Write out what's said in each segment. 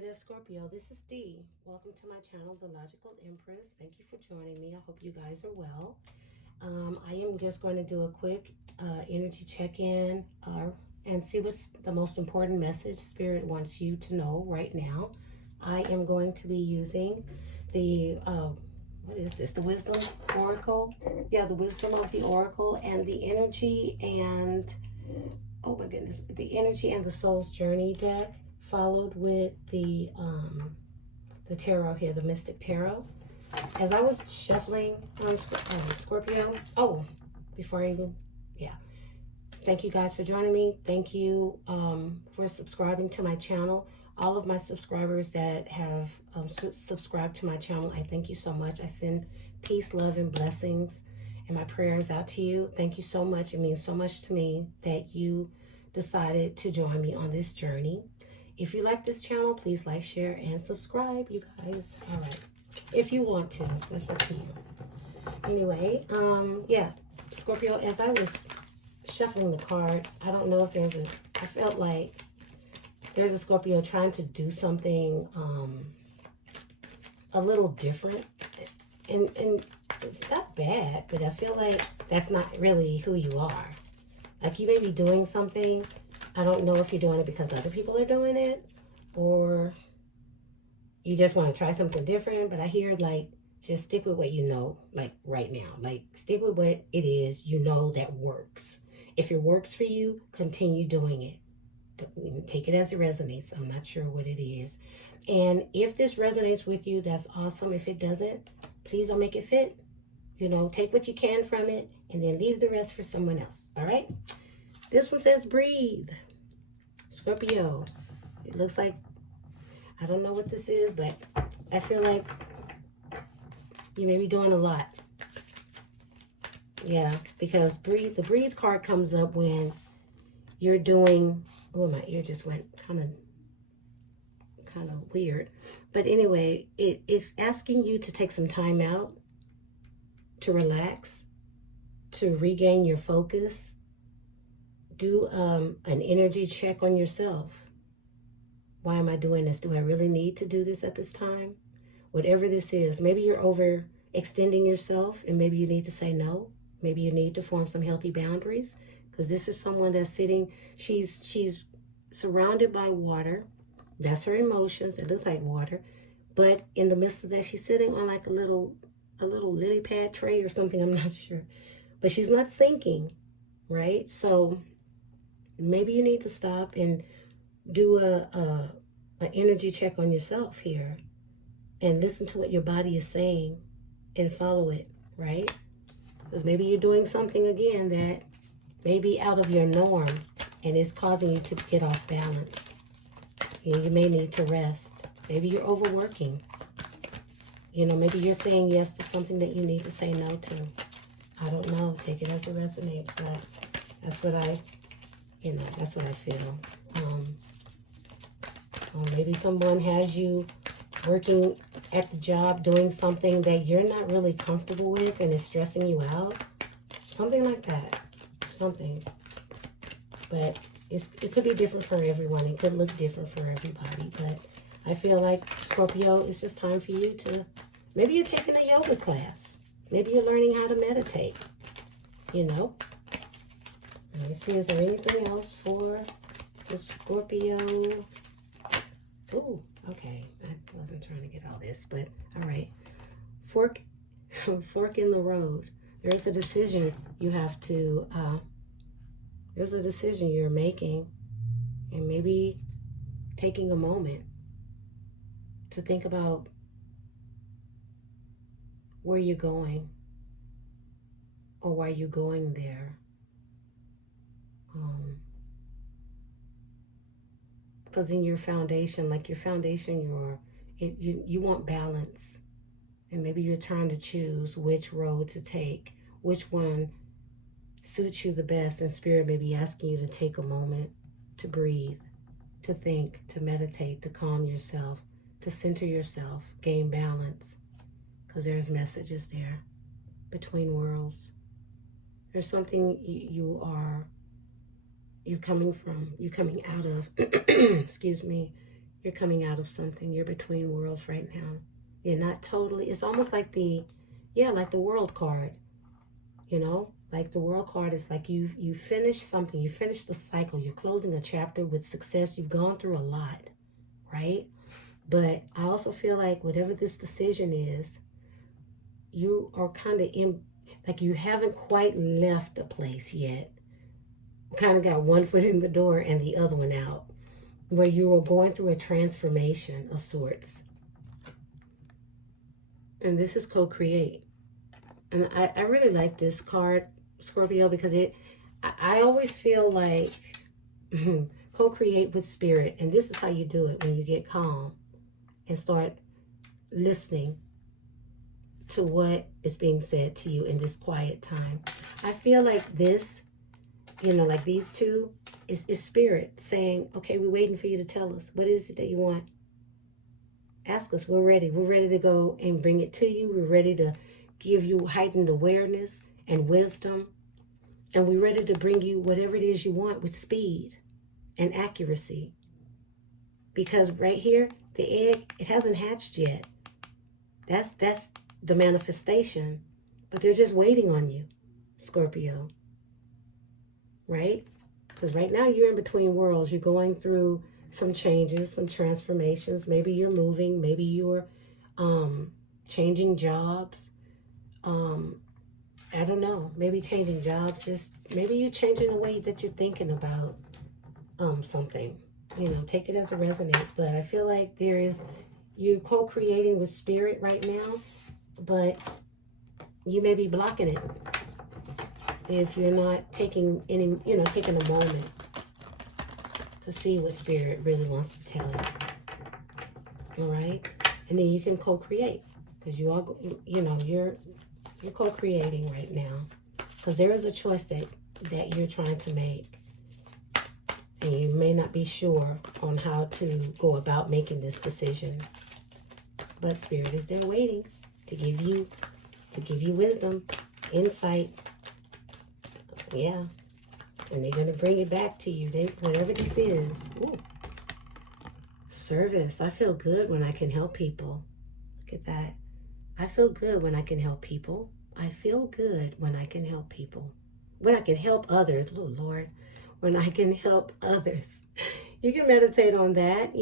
Hey there, Scorpio. This is Dee. Welcome to my channel, The Logical Empress. Thank you for joining me. I hope you guys are well. I am just going to do a quick energy check-in and see what's the most important message Spirit wants you to know right now. I am going to be using the, what is this? The Wisdom Oracle. Yeah, the Wisdom of the Oracle and the Energy and, oh my goodness, the Energy and the Soul's Journey deck, followed with the tarot here, the Mystic Tarot. As I was shuffling Scorpio, before I even, thank you guys for joining me. Thank you for subscribing to my channel. All of my subscribers that have subscribed to my channel, I thank you so much. I send peace, love, and blessings and my prayers out to you. Thank you so much. It means so much to me that you decided to join me on this journey. If you like this channel, please like, share, and subscribe, you guys. All right. If you want to, that's up to you. Anyway, Scorpio, as I was shuffling the cards, I don't know if I felt like there's a Scorpio trying to do something a little different. And it's not bad, but I feel like that's not really who you are. Like, you may be doing something. I don't know if you're doing it because other people are doing it or you just want to try something different. But I hear, like, just stick with what you know, like, right now. Like, stick with what it is you know that works. If it works for you, continue doing it. Take it as it resonates. I'm not sure what it is. And if this resonates with you, that's awesome. If it doesn't, please don't make it fit. You know, take what you can from it and then leave the rest for someone else. All right? This one says breathe. Scorpio. It looks like, I don't know what this is, but I feel like you may be doing a lot. Yeah, because the breathe card comes up when you're doing, oh, my ear just went kind of weird. But anyway, it's asking you to take some time out, to relax, to regain your focus. Do an energy check on yourself. Why am I doing this? Do I really need to do this at this time? Whatever this is, maybe you're overextending yourself and maybe you need to say no. Maybe you need to form some healthy boundaries, because this is someone that's sitting, she's surrounded by water. That's her emotions. It looks like water. But in the midst of that, she's sitting on like a little lily pad tray or something. I'm not sure. But she's not sinking, right? So maybe you need to stop and do an energy check on yourself here and listen to what your body is saying and follow it, right? Because maybe you're doing something again that may be out of your norm and it's causing you to get off balance. You may need to rest. Maybe you're overworking. You know, maybe you're saying yes to something that you need to say no to. I don't know. Take it as it resonates, but that's what I feel. Maybe someone has you working at the job doing something that you're not really comfortable with and it's stressing you out. Something like that. Something. But it could be different for everyone. It could look different for everybody. But I feel like, Scorpio, it's just time for you to, maybe you're taking a yoga class. Maybe you're learning how to meditate. You know? Let me see, is there anything else for the Scorpio? Ooh, okay. I wasn't trying to get all this, but all right. Fork in the road. There's a decision you have to, there's a decision you're making, and maybe taking a moment to think about where you're going or why you're going there. Because in your foundation, you want balance. And maybe you're trying to choose which road to take, which one suits you the best. And Spirit may be asking you to take a moment to breathe, to think, to meditate, to calm yourself, to center yourself, gain balance. Because there's messages there between worlds. There's something you're coming out of, excuse me, You're coming out of something. You're between worlds right now. You're not totally, it's almost like like the world card, you know? Like the world card is like you finish something. You finish the cycle. You're closing a chapter with success. You've gone through a lot, right? But I also feel like whatever this decision is, you are kind of in, like you haven't quite left the place yet. Kind of got one foot in the door and the other one out, where you are going through a transformation of sorts. And this is co-create. And I really like this card, Scorpio, because I always feel like co-create with spirit. And this is how you do it when you get calm and start listening to what is being said to you in this quiet time. I feel like this, like these two, is spirit saying, okay, we're waiting for you to tell us. What is it that you want? Ask us. We're ready. We're ready to go and bring it to you. We're ready to give you heightened awareness and wisdom. And we're ready to bring you whatever it is you want with speed and accuracy. Because right here, the egg, it hasn't hatched yet. That's the manifestation. But they're just waiting on you, Scorpio. Right? Because right now you're in between worlds. You're going through some changes, some transformations. Maybe you're moving. Maybe you're changing jobs. I don't know. Maybe changing jobs. Just maybe you're changing the way that you're thinking about something. Take it as a resonance. But I feel like you're co-creating with spirit right now, but you may be blocking it if you're not taking taking a moment to see what spirit really wants to tell you. All right? And then you can co-create, because you're co-creating right now, because there is a choice that you're trying to make, and you may not be sure on how to go about making this decision, but spirit is there waiting to give you wisdom, insight. Yeah. And they're going to bring it back to you. Whatever this is. Ooh. Service. I feel good when I can help people. Look at that. I feel good when I can help people. I feel good when I can help people. When I can help others. Oh, Lord. When I can help others. You can meditate on that,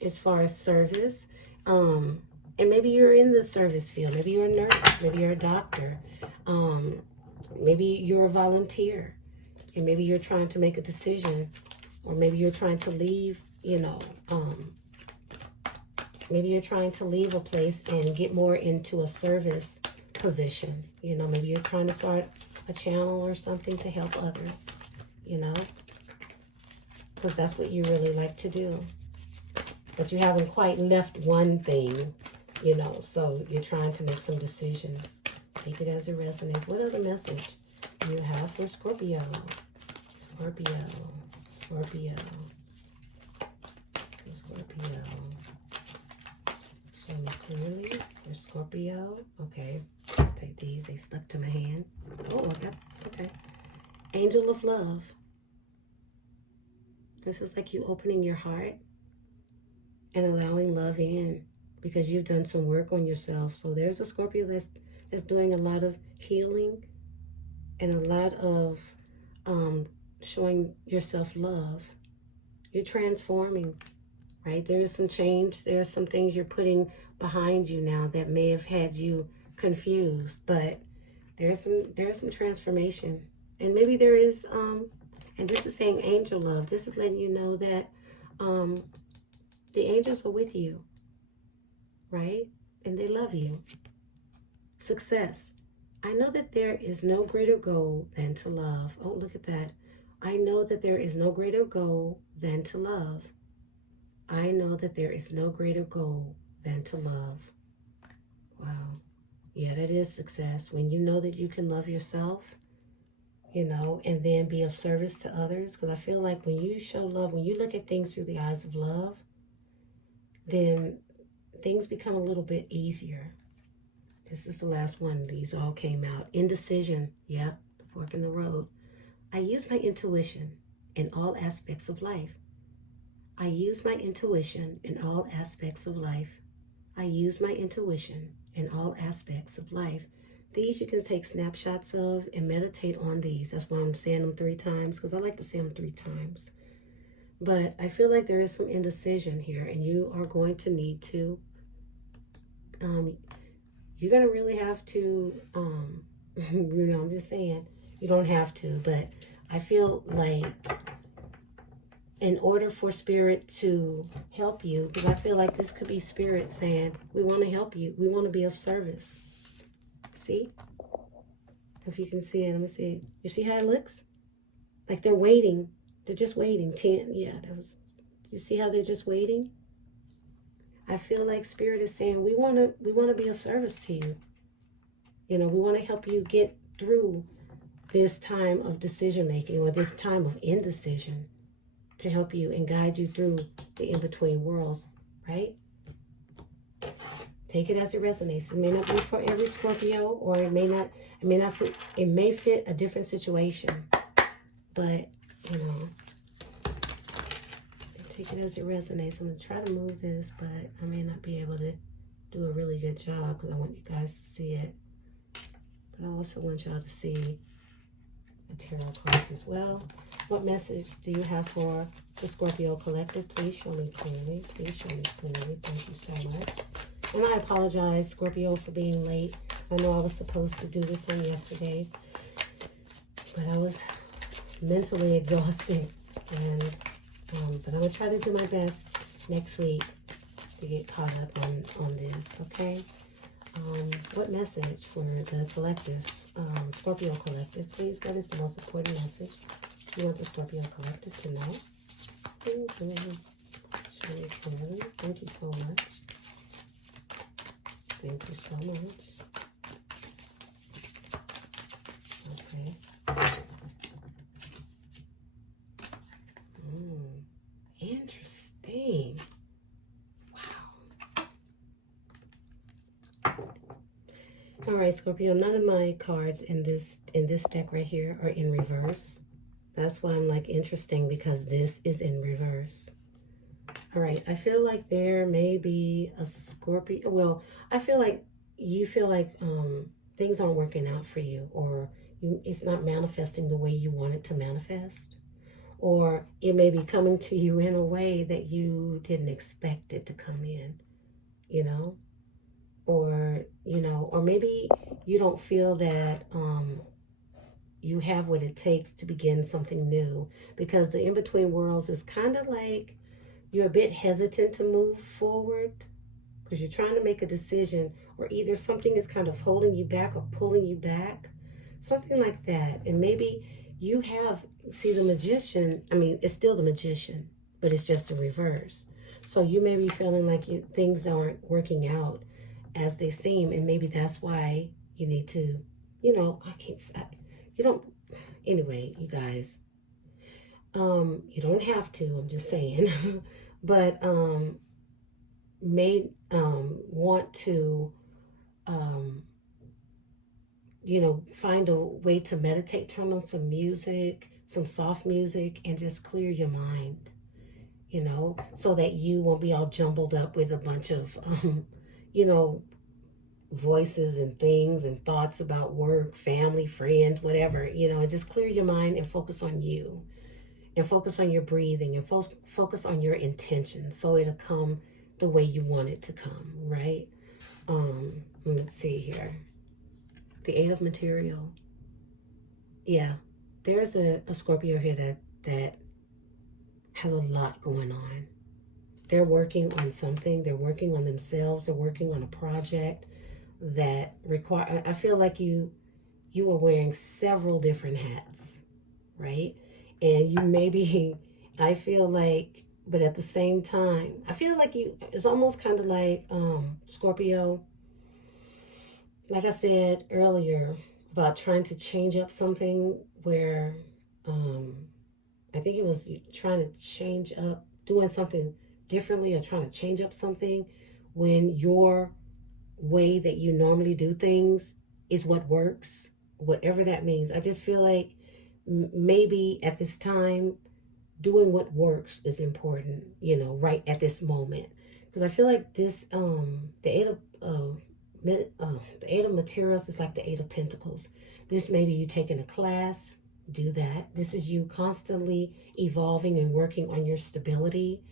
as far as service. And maybe you're in the service field. Maybe you're a nurse. Maybe you're a doctor. Maybe you're a volunteer. And maybe you're trying to make a decision, or maybe you're trying to leave, maybe you're trying to leave a place and get more into a service position. Maybe you're trying to start a channel or something to help others, because that's what you really like to do. But you haven't quite left one thing, so you're trying to make some decisions. Take it as a resonance. What other message do you have for Scorpio? Scorpio. Show me clearly for Scorpio. Okay, take these. They stuck to my hand. Oh, okay. Angel of love. This is like you opening your heart and allowing love in, because you've done some work on yourself. So there's a Scorpio that's doing a lot of healing and a lot of showing yourself love. You're transforming, right? There is some change. There are some things you're putting behind you now that may have had you confused, but there's some transformation. And maybe there is, and this is saying angel love. This is letting you know that the angels are with you, right? And they love you. Success. I know that there is no greater goal than to love. Oh, look at that. I know that there is no greater goal than to love. I know that there is no greater goal than to love. Wow. Yeah, that is success. When you know that you can love yourself, and then be of service to others. Because I feel like when you show love, when you look at things through the eyes of love, then things become a little bit easier. This is the last one. These all came out. Indecision. Yeah, the fork in the road. I use my intuition in all aspects of life. I use my intuition in all aspects of life. I use my intuition in all aspects of life. These you can take snapshots of and meditate on these. That's why I'm saying them 3 times, because I like to say them 3 times. But I feel like there is some indecision here, and you are going to need to, you're going to really have to, you know, I'm just saying, you don't have to, but I feel like in order for Spirit to help you, because I feel like this could be Spirit saying, we want to help you. We want to be of service. See? If you can see it, let me see. You see how it looks? Like they're waiting. They're just waiting. 10, yeah, that was, you see how they're just waiting? I feel like Spirit is saying, we want to be of service to you. You know, we want to help you get through this time of decision making, or this time of indecision, to help you and guide you through the in-between worlds, right? Take it as it resonates. It may not be for every Scorpio, or it may not fit, it may fit a different situation. But, you know, take it as it resonates. I'm going to try to move this, but I may not be able to do a really good job because I want you guys to see it. But I also want y'all to see the tarot cards as well. What message do you have for the Scorpio collective? Please show me clearly. Please show me clearly. Thank you so much. And I apologize, Scorpio, for being late. I know I was supposed to do this one yesterday, but I was mentally exhausted. And but I'm going to try to do my best next week to get caught up on this, okay? What message for the collective, Scorpio collective? Please, what is the most important message you want the Scorpio collective to know? Thank you so much. Thank you so much. Okay. Interesting. Wow. All right, Scorpio, none of my cards in this deck right here are in reverse. That's why I'm like interesting, because this is in reverse. All right, I feel like there may be a Scorpio. Well, I feel like you feel like things aren't working out for you, or it's not manifesting the way you want it to manifest. Or it may be coming to you in a way that you didn't expect it to come in, you know? Or, you know, or maybe you don't feel that you have what it takes to begin something new, because the in-between worlds is kind of like you're a bit hesitant to move forward because you're trying to make a decision, or either something is kind of holding you back or pulling you back, something like that. And maybe you have, see, the Magician, I mean, it's still the Magician, but it's just in reverse. So you may be feeling like things aren't working out as they seem, and maybe that's why you need to, you know, you don't, anyway, you guys, you don't have to, I'm just saying, but may want to, you know, find a way to meditate, turn on some music, some soft music, and just clear your mind, you know, so that you won't be all jumbled up with a bunch of, you know, voices and things and thoughts about work, family, friends, whatever, you know, and just clear your mind and focus on you, and focus on your breathing, and focus on your intention, so it'll come the way you want it to come, right? Let's see here. The 8 of Material. Yeah, there's a Scorpio here that has a lot going on. They're working on something. They're working on themselves. They're working on a project that require, I feel like you are wearing several different hats, right? And you maybe, I feel like, but at the same time, I feel like it's almost kind of like Scorpio, like I said earlier, about trying to change up something where, I think it was trying to change up, doing something differently, or trying to change up something when your way that you normally do things is what works, whatever that means. I just feel like maybe at this time, doing what works is important, you know, right at this moment. Because I feel like this, the eight of materials is like the eight of pentacles. This may be you taking a class, do that. This is you constantly evolving and working on your stability,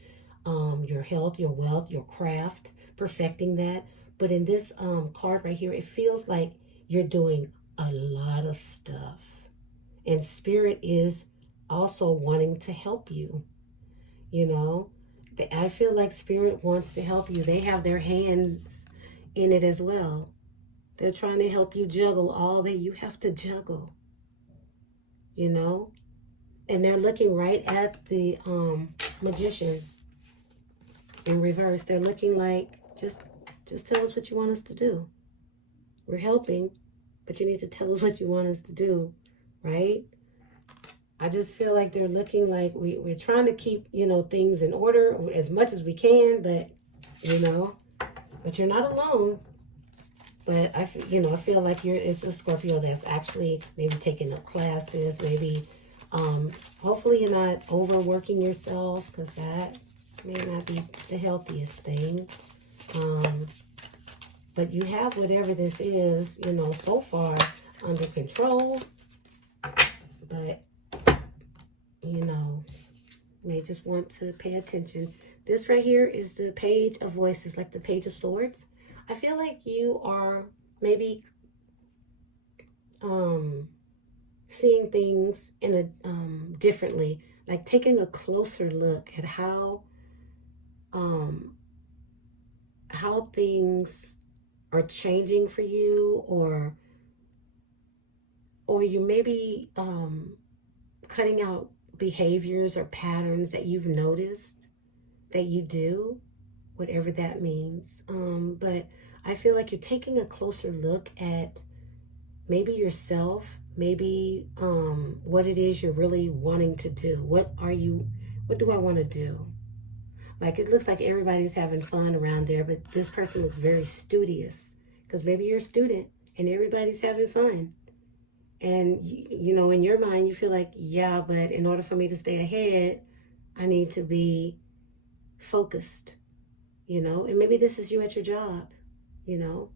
your health, your wealth, your craft, perfecting that. But in this card right here, it feels like you're doing a lot of stuff. And spirit is also wanting to help you, you know. I feel like spirit wants to help you. They have their hands in it as well. They're trying to help you juggle all that you have to juggle, you know. And they're looking right at the magician in reverse. They're looking like, just tell us what you want us to do. We're helping, but you need to tell us what you want us to do, right? I just feel like they're looking like we're trying to keep, you know, things in order as much as we can, but, you know, but you're not alone. But, I feel like it's a Scorpio that's actually maybe taking up classes, maybe, hopefully you're not overworking yourself, because that may not be the healthiest thing. But you have whatever this is, you know, so far under control. But, you know, may just want to pay attention. This right here is the Page of Voices, like the Page of Swords. I feel like you are maybe seeing things in a differently, like taking a closer look at how things are changing for you, or you may be cutting out behaviors or patterns that you've noticed that you do, whatever that means. But I feel like you're taking a closer look at maybe yourself, maybe what it is you're really wanting to do. What do I want to do? Like, it looks like everybody's having fun around there, but this person looks very studious, because maybe you're a student and everybody's having fun. And, you know, in your mind, you feel like, yeah, but in order for me to stay ahead, I need to be focused, you know. And maybe this is you at your job, you know.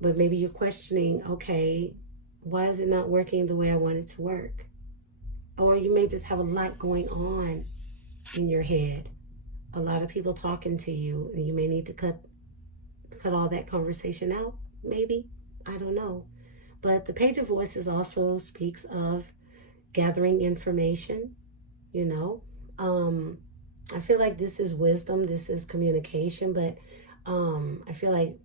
But maybe you're questioning, okay, why is it not working the way I want it to work? Or you may just have a lot going on in your head. A lot of people talking to you, and you may need to cut all that conversation out, maybe. I don't know. But the Page of Voices also speaks of gathering information, you know. I feel like this is wisdom, this is communication, but I feel like,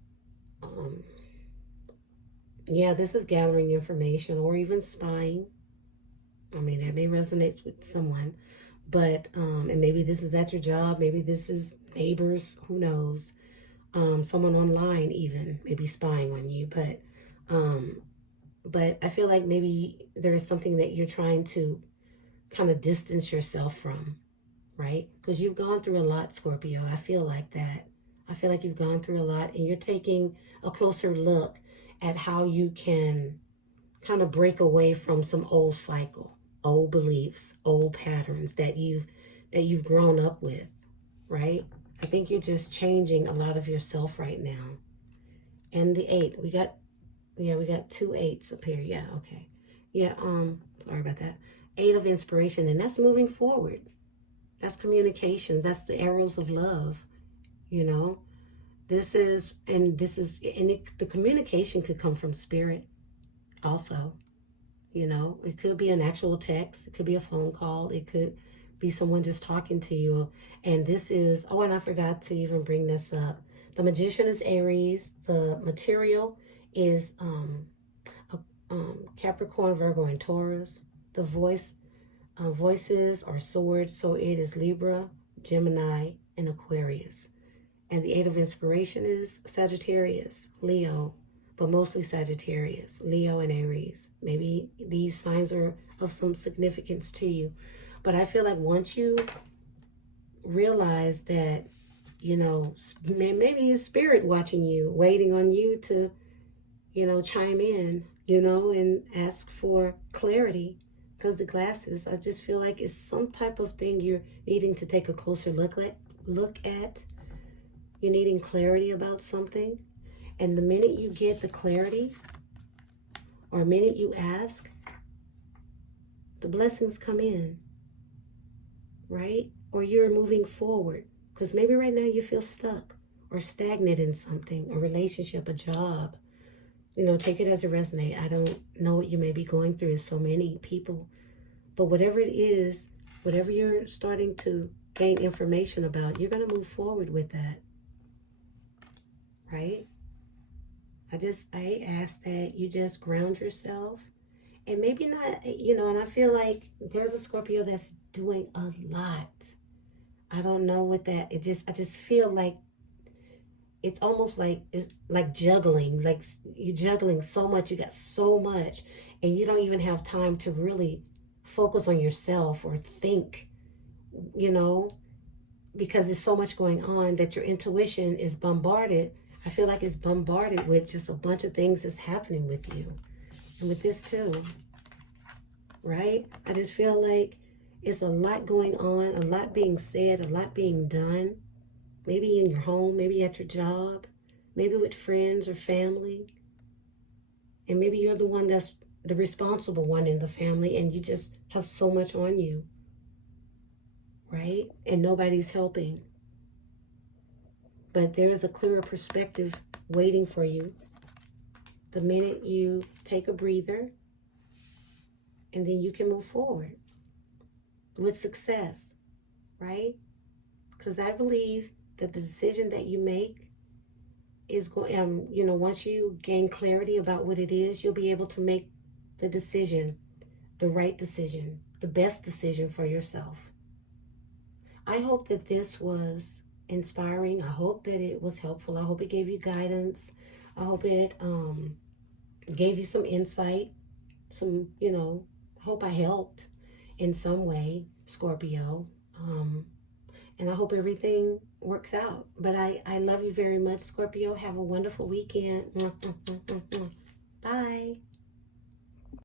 yeah, this is gathering information or even spying. I mean, that may resonate with someone, but, and maybe this is at your job, maybe this is neighbors, who knows, someone online even, maybe spying on you, but I feel like maybe there is something that you're trying to kind of distance yourself from, right? Because you've gone through a lot, Scorpio. I feel like that. I feel like you've gone through a lot, and you're taking a closer look at how you can kind of break away from some old cycle, old beliefs, old patterns that you've grown up with, right? I think you're just changing a lot of yourself right now. And the 8, we got 2 8s up here. Yeah, okay. Yeah, sorry about that. 8 of inspiration, and that's moving forward. That's communication. That's the arrows of love, you know. The communication could come from spirit also, you know. It could be an actual text. It could be a phone call. It could be someone just talking to you. And this is, oh, and I forgot to even bring this up. The magician is Aries. The material is Capricorn, Virgo, and Taurus. The voices are swords, so it is Libra, Gemini, and Aquarius. And the 8 of inspiration is Sagittarius, Leo, but mostly Sagittarius, Leo, and Aries. Maybe these signs are of some significance to you. But I feel like once you realize that, you know, maybe it's spirit watching you, waiting on you to, you know, chime in, you know, and ask for clarity. because the glasses, I just feel like it's some type of thing you're needing to take a closer look at. You're needing clarity about something. And the minute you get the clarity, or the minute you ask, the blessings come in, right? Or you're moving forward. Because maybe right now you feel stuck or stagnant in something, a relationship, a job. You know, take it as a resonate. I don't know what you may be going through as so many people. But whatever it is, whatever you're starting to gain information about, you're going to move forward with that. Right? I ask that you just ground yourself. And maybe not, you know, and I feel like there's a Scorpio that's doing a lot. I don't know what that, I just feel like it's almost like, it's like juggling. Like you're juggling so much, you got so much, and you don't even have time to really focus on yourself or think, you know, because there's so much going on that your intuition is bombarded. I feel like it's bombarded with just a bunch of things that's happening with you. And with this too, right? I just feel like it's a lot going on, a lot being said, a lot being done. Maybe in your home, maybe at your job, maybe with friends or family. And maybe you're the one that's the responsible one in the family, and you just have so much on you, right? And nobody's helping. But there is a clearer perspective waiting for you the minute you take a breather, and then you can move forward with success, right? Because I believe that the decision that you make is going, you know, once you gain clarity about what it is, you'll be able to make the decision, the right decision, the best decision for yourself. I hope that this was inspiring. I hope that it was helpful. I hope it gave you guidance. I hope it gave you some insight, some, you know, hope I helped in some way, Scorpio. And I hope everything works out. But I love you very much, Scorpio. Have a wonderful weekend. Bye.